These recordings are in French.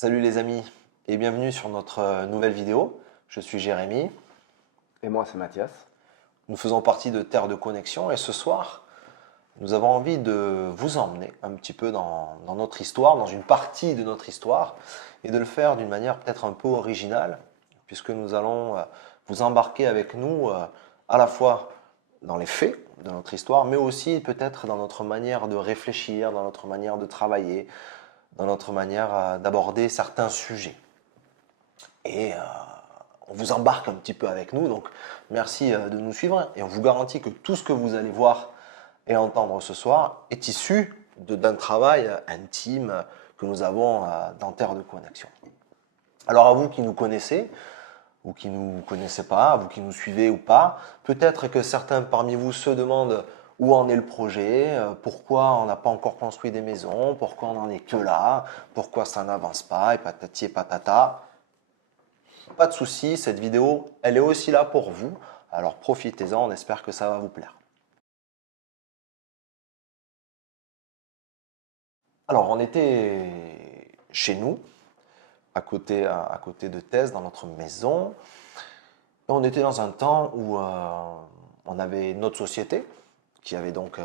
Salut les amis et bienvenue sur notre nouvelle vidéo. Je suis Jérémy. Et moi, c'est Mathias. Nous faisons partie de Terre de Connexion et ce soir, nous avons envie de vous emmener un petit peu dans notre histoire, dans une partie de notre histoire et de le faire d'une manière peut-être un peu originale puisque nous allons vous embarquer avec nous à la fois dans les faits de notre histoire mais aussi peut-être dans notre manière de réfléchir, dans notre manière de travailler, dans notre manière d'aborder certains sujets. Et on vous embarque un petit peu avec nous, donc merci de nous suivre et on vous garantit que tout ce que vous allez voir et entendre ce soir est issu d'un travail intime que nous avons dans Terre de Connexion. Alors à vous qui nous connaissez, ou qui ne nous connaissez pas, vous qui nous suivez ou pas, peut-être que certains parmi vous se demandent où en est le projet, pourquoi on n'a pas encore construit des maisons, pourquoi on n'en est que là, pourquoi ça n'avance pas, et patati et patata. Pas de souci, cette vidéo, elle est aussi là pour vous. Alors profitez-en, on espère que ça va vous plaire. Alors on était chez nous, à côté de Thèse, dans notre maison. Et on était dans un temps où on avait notre société qui avait donc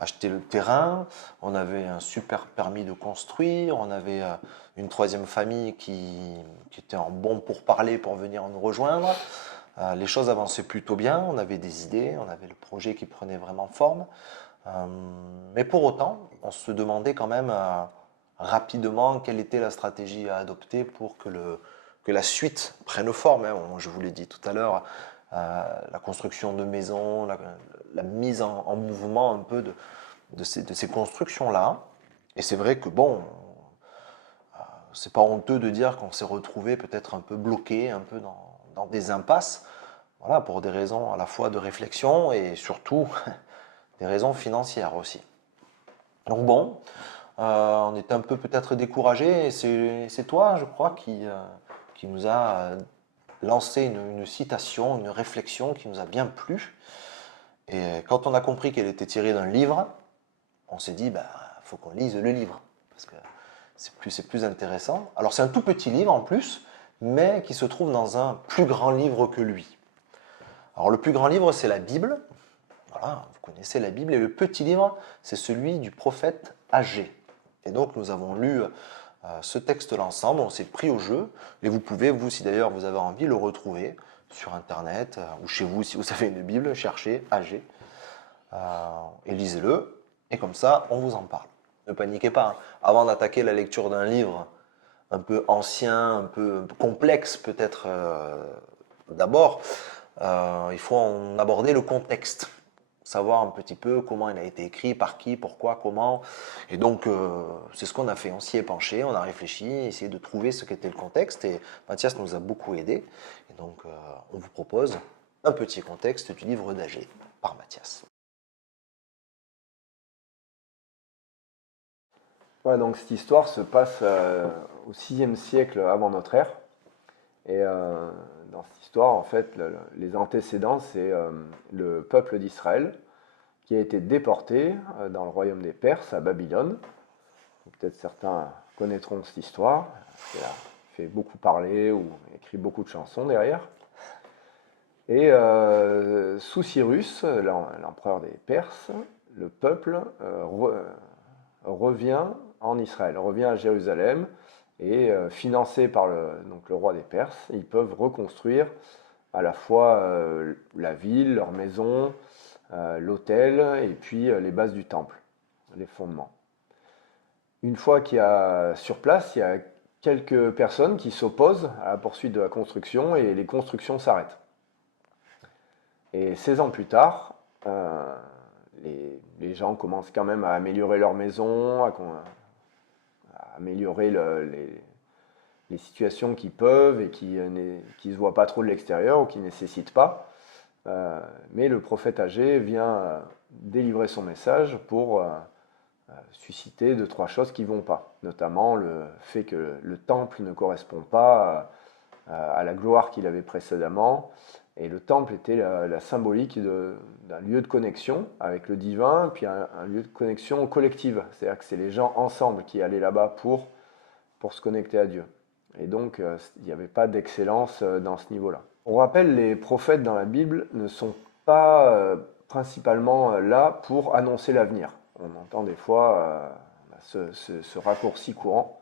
acheté le terrain, on avait un super permis de construire, on avait une troisième famille qui était en bon pourparler pour venir nous rejoindre. Les choses avançaient plutôt bien, on avait des idées, on avait le projet qui prenait vraiment forme. Mais pour autant, on se demandait quand même rapidement quelle était la stratégie à adopter pour que la suite prenne forme. Hein. Je vous l'ai dit tout à l'heure, la construction de maisons, la mise en mouvement un peu de ces constructions-là. Et c'est vrai que bon, c'est pas honteux de dire qu'on s'est retrouvé peut-être un peu bloqué, un peu dans des impasses, voilà, pour des raisons à la fois de réflexion et surtout des raisons financières aussi. Donc bon, on était un peu peut-être découragé et c'est toi, je crois, qui nous a lancé une citation, une réflexion qui nous a bien plu. Et quand on a compris qu'elle était tirée d'un livre, on s'est dit, bah, faut qu'on lise le livre, parce que c'est plus intéressant. Alors c'est un tout petit livre en plus, mais qui se trouve dans un plus grand livre que lui. Alors le plus grand livre, c'est la Bible. Voilà, vous connaissez la Bible. Et le petit livre, c'est celui du prophète Agé. Et donc nous avons lu ce texte-là ensemble, on s'est pris au jeu. Et vous pouvez, vous, si d'ailleurs vous avez envie, le retrouver sur Internet ou chez vous, si vous avez une Bible, cherchez Agé et lisez-le. Et comme ça, on vous en parle. Ne paniquez pas. Hein. Avant d'attaquer la lecture d'un livre un peu ancien, un peu complexe peut-être d'abord, il faut en aborder le contexte, savoir un petit peu comment il a été écrit, par qui, pourquoi, comment. Et donc, c'est ce qu'on a fait. On s'y est penché, on a réfléchi, essayé de trouver ce qu'était le contexte. Et Mathias nous a beaucoup aidé. Et donc, on vous propose un petit contexte du livre d'Agé par Mathias. Ouais, donc cette histoire se passe au 6e siècle avant notre ère. Et dans cette histoire, en fait, les antécédents, c'est le peuple d'Israël qui a été déporté dans le royaume des Perses à Babylone. Peut-être certains connaîtront cette histoire, qui a fait beaucoup parler ou écrit beaucoup de chansons derrière. Et sous Cyrus, l'empereur des Perses, le peuple revient en Israël, revient à Jérusalem, et financé par donc le roi des Perses, ils peuvent reconstruire à la fois la ville, leur maison, l'autel, et puis les bases du temple, les fondements. Une fois qu'il y a sur place, il y a quelques personnes qui s'opposent à la poursuite de la construction et les constructions s'arrêtent. Et 16 ans plus tard, les gens commencent quand même à améliorer leur maison, à améliorer les situations qui peuvent et qui ne se voient pas trop de l'extérieur ou qui ne nécessitent pas. Mais le prophète Agé vient délivrer son message pour susciter deux, trois choses qui ne vont pas. Notamment le fait que le temple ne correspond pas à la gloire qu'il avait précédemment. Et le temple était la symbolique d'un lieu de connexion avec le divin, puis un lieu de connexion collective. C'est-à-dire que c'est les gens ensemble qui allaient là-bas pour pour se connecter à Dieu. Et donc, il n'y avait pas d'excellence dans ce niveau-là. On rappelle, les prophètes dans la Bible ne sont pas principalement là pour annoncer l'avenir. On entend des fois ce raccourci courant.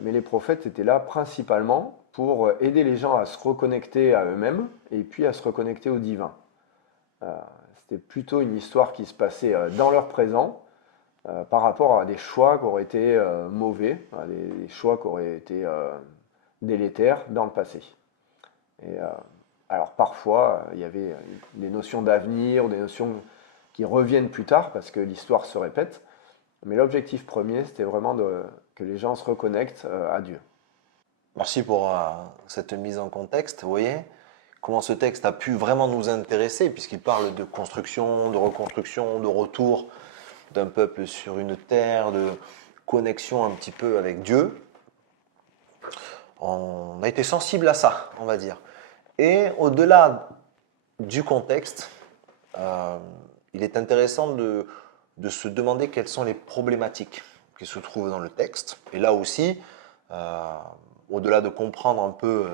Mais les prophètes étaient là principalement pour aider les gens à se reconnecter à eux-mêmes et puis à se reconnecter au divin. C'était plutôt une histoire qui se passait dans leur présent par rapport à des choix qui auraient été mauvais, à des choix qui auraient été délétères dans le passé. Et, alors parfois, il y avait des notions d'avenir, des notions qui reviennent plus tard parce que l'histoire se répète. Mais l'objectif premier, c'était vraiment que les gens se reconnectent à Dieu. Merci pour cette mise en contexte. Vous voyez comment ce texte a pu vraiment nous intéresser, puisqu'il parle de construction, de reconstruction, de retour d'un peuple sur une terre, de connexion un petit peu avec Dieu. On a été sensible à ça, on va dire. Et au-delà du contexte, il est intéressant de se demander quelles sont les problématiques qui se trouvent dans le texte. Et là aussi, au-delà de comprendre un peu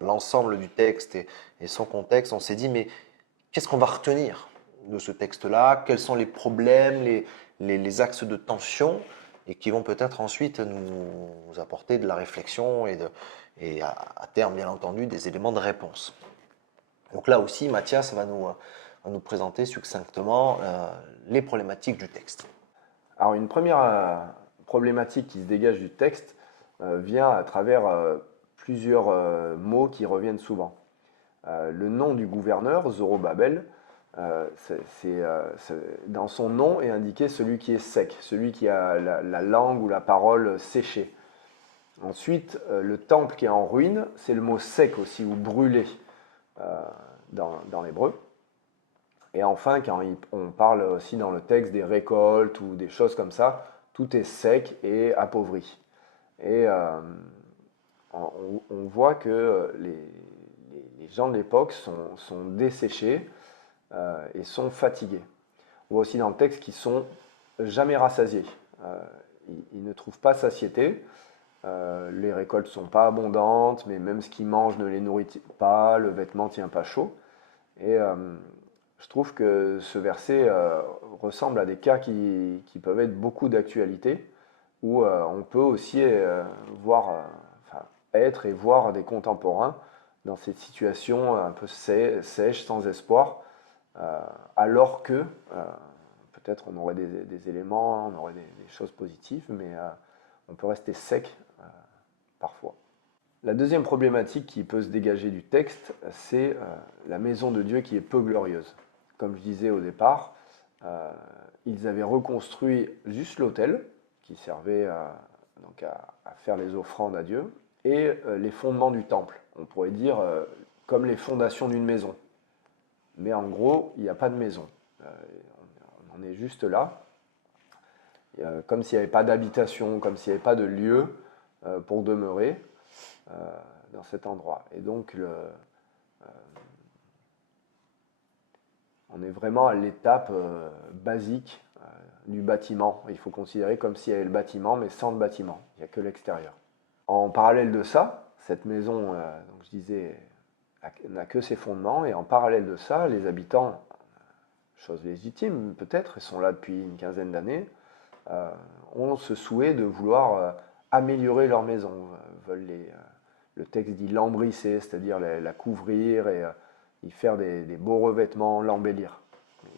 l'ensemble du texte et son contexte, on s'est dit, mais qu'est-ce qu'on va retenir de ce texte-là? Quels sont les problèmes, les axes de tension, et qui vont peut-être ensuite nous apporter de la réflexion et à terme, bien entendu, des éléments de réponse. Donc là aussi, Mathias va nous présenter succinctement les problématiques du texte. Alors une première problématique qui se dégage du texte vient à travers plusieurs mots qui reviennent souvent. Le nom du gouverneur, Zorobabel, dans son nom est indiqué celui qui est sec, celui qui a la langue ou la parole séchée. Ensuite, le temple qui est en ruine, c'est le mot sec aussi, ou brûlé dans l'hébreu. Et enfin, quand on parle aussi dans le texte des récoltes ou des choses comme ça, tout est sec et appauvri. Et on voit que les gens de l'époque sont desséchés et sont fatigués. On voit aussi dans le texte qu'ils sont jamais rassasiés. Ils ne trouvent pas satiété. Les récoltes ne sont pas abondantes, mais même ce qu'ils mangent ne les nourrit pas, le vêtement ne tient pas chaud. Et je trouve que ce verset ressemble à des cas qui peuvent être beaucoup d'actualité, où on peut aussi être et voir des contemporains dans cette situation un peu sèche, sans espoir, alors que peut-être on aurait des éléments, on aurait des choses positives, mais on peut rester sec parfois. La deuxième problématique qui peut se dégager du texte, c'est la maison de Dieu qui est peu glorieuse. Comme je disais au départ, ils avaient reconstruit juste l'autel, qui servait donc à faire les offrandes à Dieu, et les fondements du temple. On pourrait dire comme les fondations d'une maison. Mais en gros, il n'y a pas de maison. On en est juste là, comme s'il n'y avait pas d'habitation, comme s'il n'y avait pas de lieu pour demeurer dans cet endroit. Et donc, on est vraiment à l'étape basique du bâtiment. Il faut considérer comme s'il y avait le bâtiment, mais sans le bâtiment. Il n'y a que l'extérieur. En parallèle de ça, cette maison, donc je disais, n'a que ses fondements. Et en parallèle de ça, les habitants, chose légitime peut-être, ils sont là depuis une quinzaine d'années, ont ce souhait de vouloir améliorer leur maison. Le texte dit l'embrisser, c'est-à-dire la couvrir et y faire des beaux revêtements, l'embellir.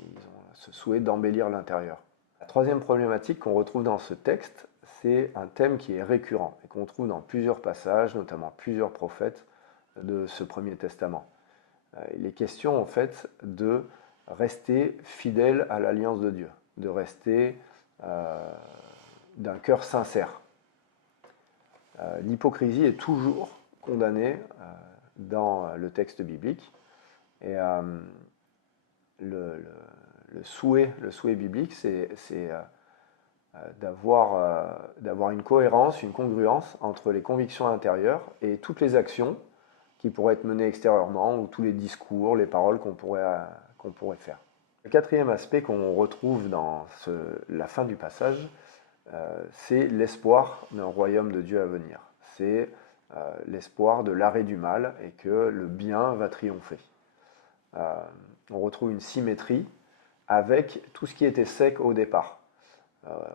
Ils ont ce souhait d'embellir l'intérieur. La troisième problématique qu'on retrouve dans ce texte, c'est un thème qui est récurrent et qu'on trouve dans plusieurs passages, notamment plusieurs prophètes de ce Premier Testament. Il est question en fait de rester fidèle à l'alliance de Dieu, de rester d'un cœur sincère. L'hypocrisie est toujours condamnée dans le texte biblique. Et le souhait biblique, c'est d'avoir une cohérence, une congruence entre les convictions intérieures et toutes les actions qui pourraient être menées extérieurement, ou tous les discours, les paroles qu'on pourrait faire. Le quatrième aspect qu'on retrouve dans la fin du passage, c'est l'espoir d'un royaume de Dieu à venir. C'est l'espoir de l'arrêt du mal et que le bien va triompher. On retrouve une symétrie avec tout ce qui était sec au départ.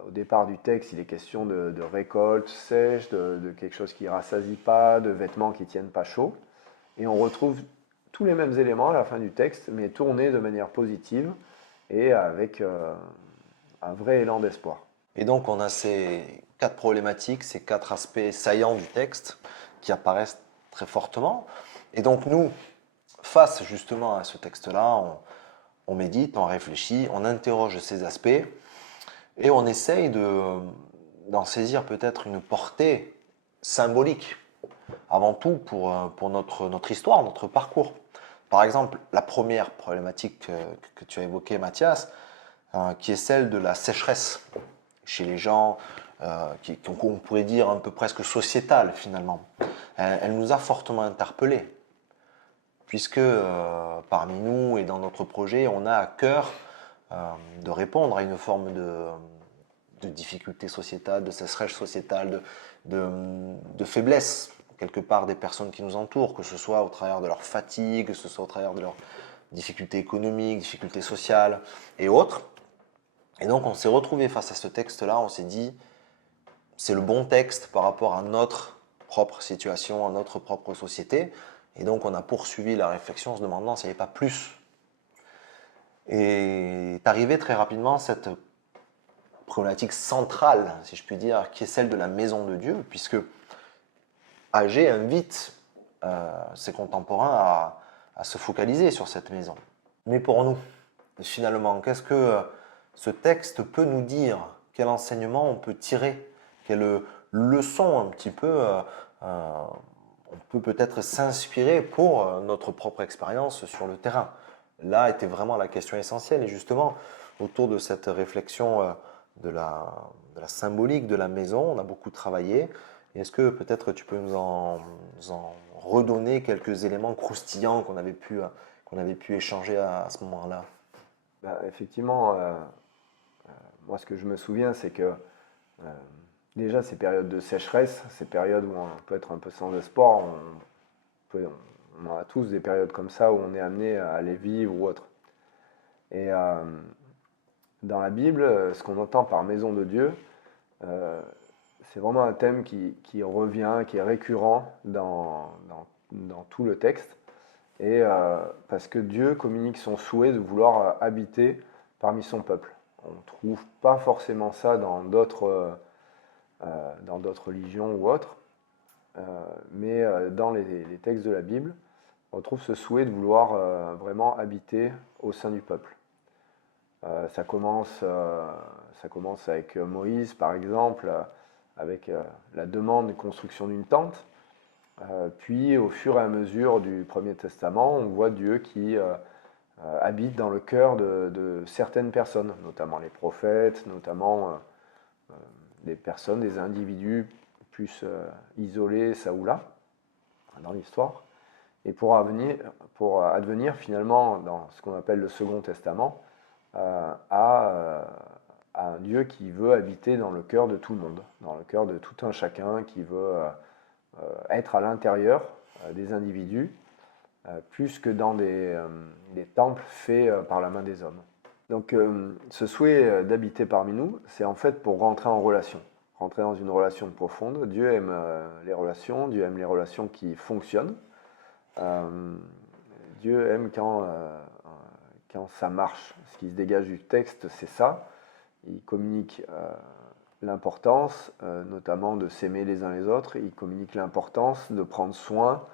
Au départ du texte, il est question de récolte sèche, de quelque chose qui ne rassasie pas, de vêtements qui ne tiennent pas chaud. Et on retrouve tous les mêmes éléments à la fin du texte, mais tournés de manière positive et avec un vrai élan d'espoir. Et donc on a ces 4 problématiques, ces 4 aspects saillants du texte qui apparaissent très fortement. Et donc nous, face justement à ce texte-là, on médite, on réfléchit, on interroge ces aspects et on essaye d'en saisir peut-être une portée symbolique, avant tout pour notre histoire, notre parcours. Par exemple, la première problématique que tu as évoquée, Mathias, qui est celle de la sécheresse chez les gens, qu'on pourrait dire un peu presque sociétale finalement. Elle nous a fortement interpellés, puisque parmi nous et dans notre projet, on a à cœur de répondre à une forme de difficulté sociétale, de sécheresse sociétale, de faiblesse quelque part des personnes qui nous entourent, que ce soit au travers de leur fatigue, que ce soit au travers de leurs difficultés économiques, difficultés sociales et autres. Et donc on s'est retrouvé face à ce texte-là, on s'est dit, c'est le bon texte par rapport à notre propre situation, à notre propre société. Et donc on a poursuivi la réflexion en se demandant s'il n'y avait pas plus. Et est arrivée très rapidement cette problématique centrale, si je puis dire, qui est celle de la maison de Dieu, puisque Agé invite ses contemporains à se focaliser sur cette maison. Mais pour nous, finalement, qu'est-ce que ce texte peut nous dire? Quel enseignement on peut tirer? Quelle leçon un petit peu on peut peut-être s'inspirer pour notre propre expérience sur le terrain? Là était vraiment la question essentielle. Et justement, autour de cette réflexion de la symbolique de la maison, on a beaucoup travaillé. Est-ce que peut-être tu peux nous en redonner quelques éléments croustillants qu'on avait pu échanger à ce moment-là? Effectivement, moi ce que je me souviens, c'est que déjà ces périodes de sécheresse, ces périodes où on peut être un peu sans espoir, on a tous des périodes comme ça où on est amené à aller vivre ou autre. Et dans la Bible, ce qu'on entend par maison de Dieu, c'est vraiment un thème qui revient, qui est récurrent dans tout le texte. Et parce que Dieu communique son souhait de vouloir habiter parmi son peuple. On ne trouve pas forcément ça dans d'autres religions ou autres, mais dans les textes de la Bible, on trouve ce souhait de vouloir vraiment habiter au sein du peuple. Ça commence avec Moïse, par exemple, avec la demande de construction d'une tente. Puis, au fur et à mesure du Premier Testament, on voit Dieu qui habite dans le cœur de certaines personnes, notamment les prophètes, notamment des personnes, des individus plus isolés, ça ou là, dans l'histoire. Et pour advenir finalement dans ce qu'on appelle le Second Testament, à un Dieu qui veut habiter dans le cœur de tout le monde, dans le cœur de tout un chacun, qui veut être à l'intérieur des individus, plus que dans des temples faits par la main des hommes. Donc ce souhait d'habiter parmi nous, c'est en fait pour rentrer en relation, rentrer dans une relation profonde. Dieu aime les relations, Dieu aime les relations qui fonctionnent. Dieu aime quand ça marche. Ce qui se dégage du texte, c'est ça. Il communique l'importance, notamment de s'aimer les uns les autres. Il communique l'importance de prendre soin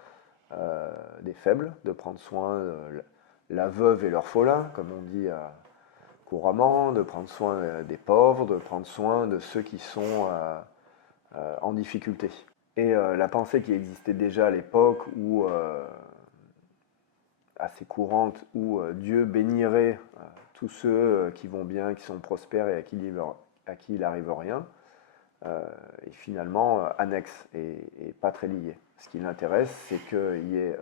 des faibles, de prendre soin de la veuve et l'orphelin, comme on dit couramment, de prendre soin des pauvres, de prendre soin de ceux qui sont en difficulté. Et la pensée qui existait déjà à l'époque, où assez courante, où Dieu bénirait tous ceux qui vont bien, qui sont prospères et à qui il n'arrive rien, est finalement annexe et pas très liée. Ce qui l'intéresse, c'est qu'il y ait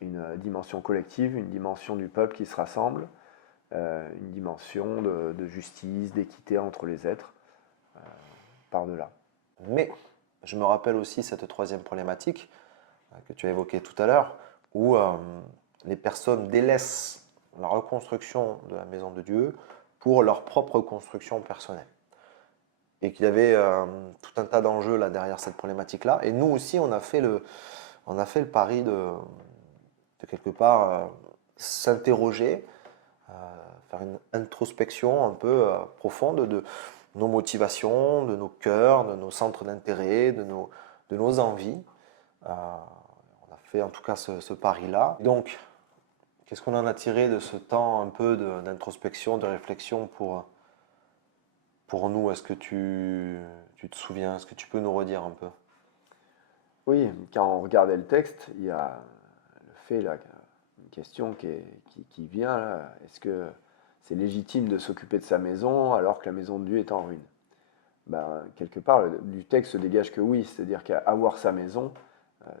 une dimension collective, une dimension du peuple qui se rassemble, une dimension de justice, d'équité entre les êtres, par-delà. Mais je me rappelle aussi cette troisième problématique que tu as évoquée tout à l'heure, où les personnes délaissent la reconstruction de la maison de Dieu pour leur propre construction personnelle. Et qu'il y avait tout un tas d'enjeux là derrière cette problématique-là. Et nous aussi, on a fait le pari de quelque part s'interroger, faire une introspection un peu profonde de nos motivations, de nos cœurs, de nos centres d'intérêt, de nos envies. On a fait en tout cas ce pari-là. Donc, qu'est-ce qu'on en a tiré de ce temps un peu d'introspection, de réflexion pour nous? Est-ce que tu te souviens? Est-ce que tu peux nous redire un peu? Oui, quand on regardait le texte, il y a le fait, là, une question qui vient, là. Est-ce que c'est légitime de s'occuper de sa maison alors que la maison de Dieu est en ruine? Ben, quelque part, du texte se dégage que oui, c'est-à-dire qu'avoir sa maison,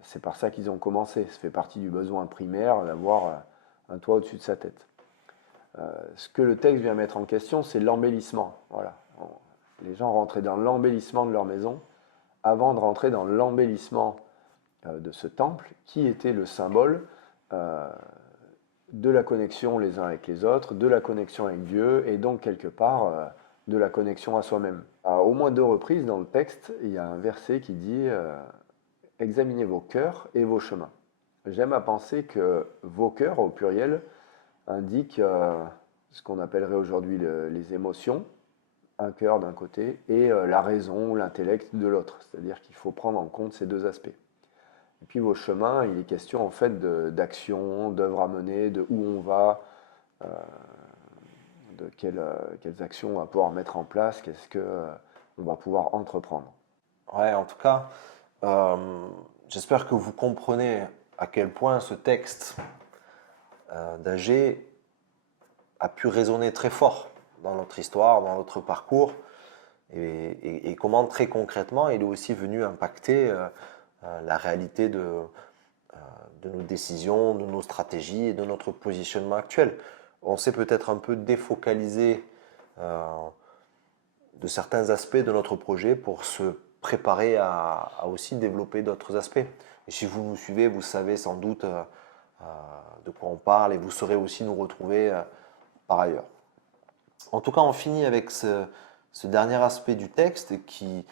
c'est par ça qu'ils ont commencé. Ça fait partie du besoin primaire d'avoir un toit au-dessus de sa tête. Ce que le texte vient mettre en question, c'est l'embellissement. Voilà. Les gens rentraient dans l'embellissement de leur maison avant de rentrer dans l'embellissement de ce temple, qui était le symbole de la connexion les uns avec les autres, de la connexion avec Dieu, et donc quelque part de la connexion à soi-même. À au moins 2 reprises dans le texte, il y a un verset qui dit examinez vos cœurs et vos chemins. J'aime à penser que vos cœurs, au pluriel, indiquent ce qu'on appellerait aujourd'hui les émotions, un cœur d'un côté, et la raison, l'intellect de l'autre. C'est-à-dire qu'il faut prendre en compte ces 2 aspects. Et puis vos chemins, il est question en fait d'action, d'œuvres à mener, de où on va, de quelles actions on va pouvoir mettre en place, qu'est-ce qu'on va pouvoir entreprendre. Ouais, en tout cas, euh, j'espère que vous comprenez à quel point ce texte d'Agé a pu résonner très fort dans notre histoire, dans notre parcours, et comment très concrètement il est aussi venu impacter la réalité de nos décisions, de nos stratégies et de notre positionnement actuel. On s'est peut-être un peu défocalisé de certains aspects de notre projet pour se préparer à aussi développer d'autres aspects. Et si vous nous suivez, vous savez sans doute de quoi on parle et vous saurez aussi nous retrouver par ailleurs. En tout cas, on finit avec ce dernier aspect du texte qui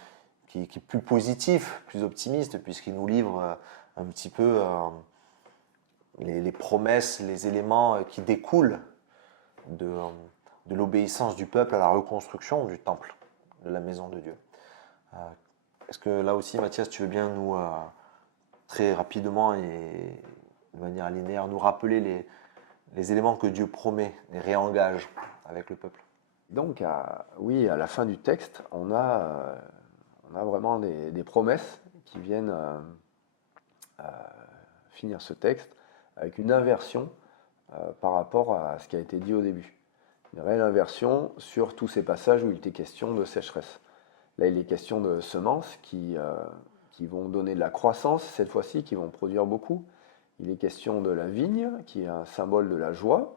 est plus positif, plus optimiste, puisqu'il nous livre un petit peu les promesses, les éléments qui découlent de l'obéissance du peuple à la reconstruction du temple, de la maison de Dieu. Est-ce que là aussi, Mathias, tu veux bien nous, très rapidement et de manière linéaire, nous rappeler les éléments que Dieu promet et réengage avec le peuple? Donc, oui, à la fin du texte, on a vraiment des promesses qui viennent finir ce texte avec une inversion par rapport à ce qui a été dit au début. Une réelle inversion sur tous ces passages où il était question de sécheresse. Là, il est question de semences qui vont donner de la croissance cette fois-ci, qui vont produire beaucoup. Il est question de la vigne, qui est un symbole de la joie,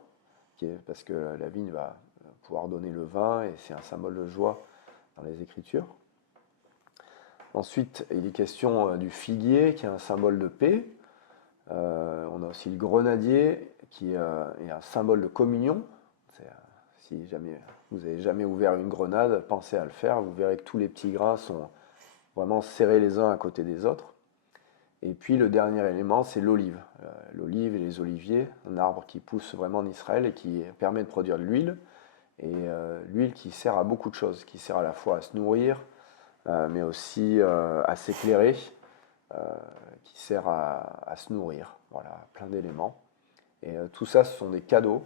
parce que la vigne va pouvoir donner le vin, et c'est un symbole de joie dans les Écritures. Ensuite, il est question du figuier, qui est un symbole de paix. On a aussi le grenadier, qui est un symbole de communion. Si jamais vous n'avez jamais ouvert une grenade, pensez à le faire. Vous verrez que tous les petits grains sont vraiment serrés les uns à côté des autres. Et puis le dernier élément, c'est l'olive. L'olive et les oliviers, un arbre qui pousse vraiment en Israël et qui permet de produire de l'huile. Et l'huile qui sert à beaucoup de choses, qui sert à la fois à se nourrir, mais aussi à s'éclairer, qui sert à se nourrir. Voilà, plein d'éléments. Et tout ça, ce sont des cadeaux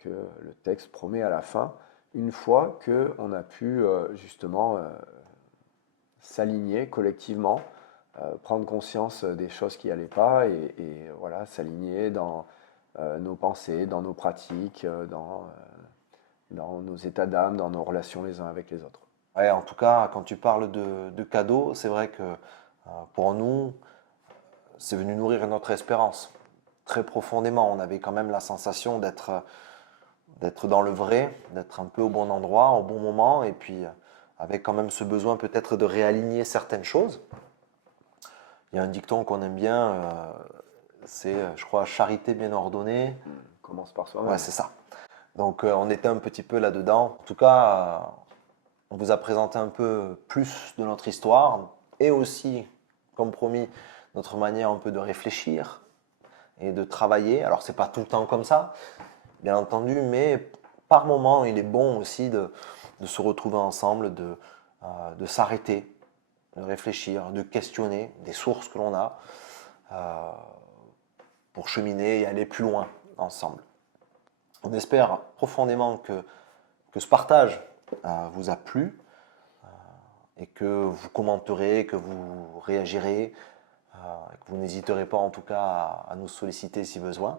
que le texte promet à la fin, une fois qu'on a pu justement s'aligner collectivement, prendre conscience des choses qui n'allaient pas et voilà, s'aligner dans nos pensées, dans nos pratiques, dans nos états d'âme, dans nos relations les uns avec les autres. Ouais, en tout cas, quand tu parles de cadeaux, c'est vrai que pour nous, c'est venu nourrir notre espérance. Très profondément, on avait quand même la sensation d'être dans le vrai, d'être un peu au bon endroit, au bon moment, et puis avec quand même ce besoin peut-être de réaligner certaines choses. Il y a un dicton qu'on aime bien, c'est, je crois, charité bien ordonnée. On commence par soi-même. Ouais, c'est ça. Donc on était un petit peu là-dedans. En tout cas, on vous a présenté un peu plus de notre histoire et aussi, comme promis, notre manière un peu de réfléchir et de travailler. Alors, c'est pas tout le temps comme ça, bien entendu, mais par moment, il est bon aussi de se retrouver ensemble, de s'arrêter, de réfléchir, de questionner des sources que l'on a pour cheminer et aller plus loin ensemble. On espère profondément que ce partage vous a plu et que vous commenterez, que vous réagirez, que vous n'hésiterez pas en tout cas à nous solliciter si besoin.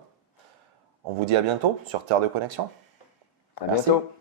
On vous dit à bientôt sur Terre de Connexion. À Merci. bientôt.